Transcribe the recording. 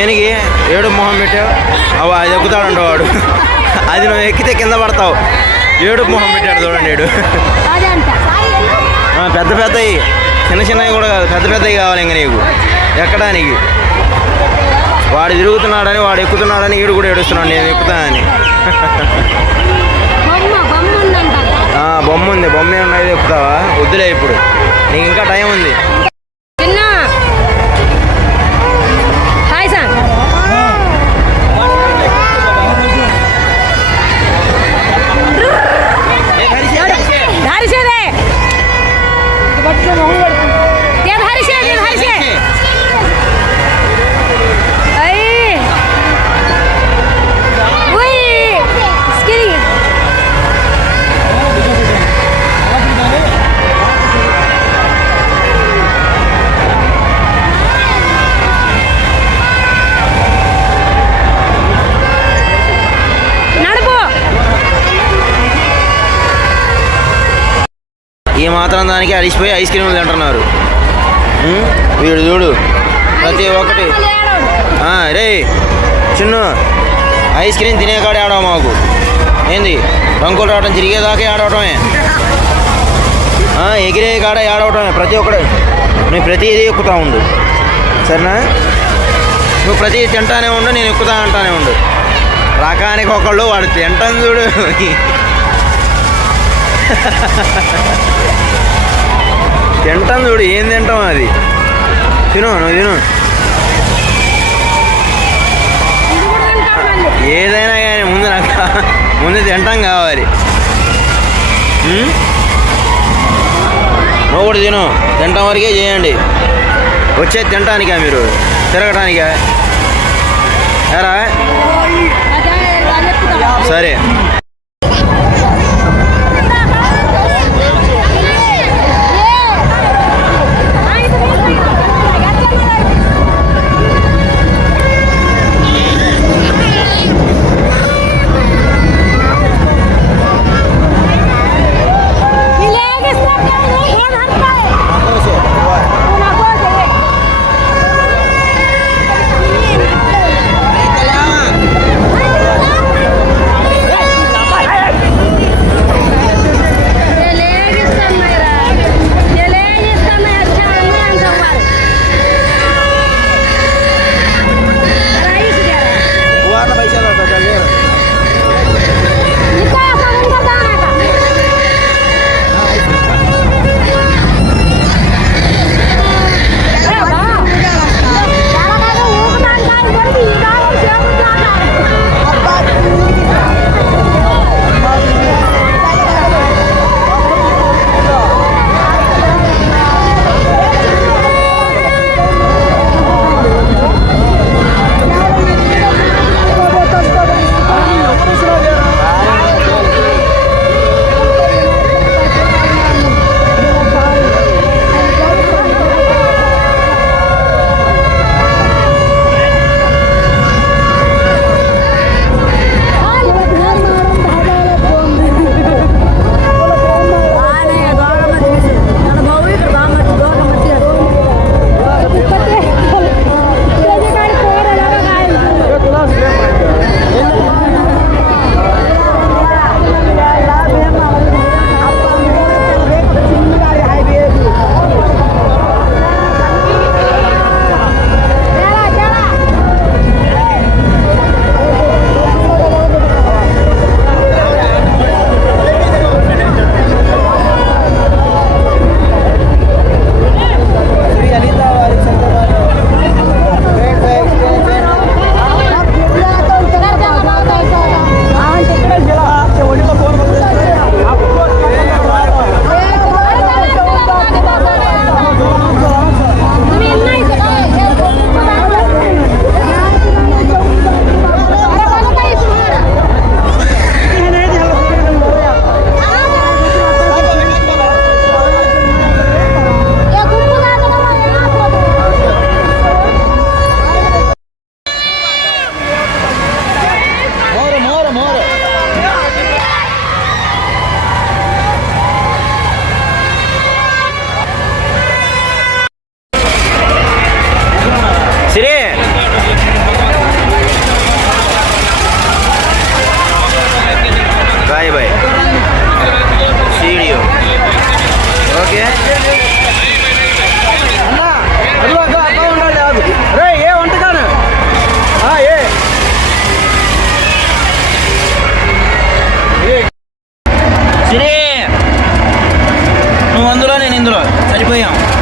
ఏడు మొహం పెట్టావు? అవు అది ఎక్కుతాడు వాడు. అది నువ్వు ఎక్కితే కింద పడతావు. ఏడు మొహం పెట్టాడు చూడండి ఏడు ఆ, పెద్ద పెద్దవి చిన్న చిన్నవి కూడా కాదు పెద్ద పెద్దవి కావాలి ఇంక నీకు. ఎక్కడానికి? వాడు తిరుగుతున్నాడని వాడు ఎక్కుతున్నాడని ఈడు కూడా ఏడుస్తున్నాడు నేను ఎక్కుతానని. బొమ్మ ఆ, బొమ్మ ఉంది బొమ్మ ఉన్నది ఎక్కుతావా వద్దులే ఇప్పుడు. నీకు ఇంకా టైం ఉంది. ఈ మాత్రం దానికి అడిసిపోయి ఐస్ క్రీములు తింటున్నారు? వీడు చూడు ప్రతి ఒక్కటి. రే చిన్ను ఐస్ క్రీమ్ తినే కాడే ఆడవ మాకు. ఏంది? రంకులు రావడం తిరిగేదాకే ఆడవటమే ఎగిరే కాడ ఆడవటమే ప్రతి ఒక్కడు నువ్వు ప్రతిదీ ఎక్కుతా ఉండు. సరేనా? నువ్వు ప్రతి తింటానే ఉండు నేను ఎక్కుతా అంటానే ఉండు. రకానికి ఒకళ్ళు వాడు తింటాను చూడు. తింటాం చూడు ఏం తింటాం అది? తిను నువ్వు తిను. ఏదైనా కానీ ముందు నాకు ముందు తింటాం కావాలి. నువ్వు కూడా తిను. తింటాం వరకే చేయండి. వచ్చేది తినటానికా మీరు? తిరగటానికా? ఎరా? సరే. నువ్వు అందులో నేను ఇందులో? సరిపోయాం.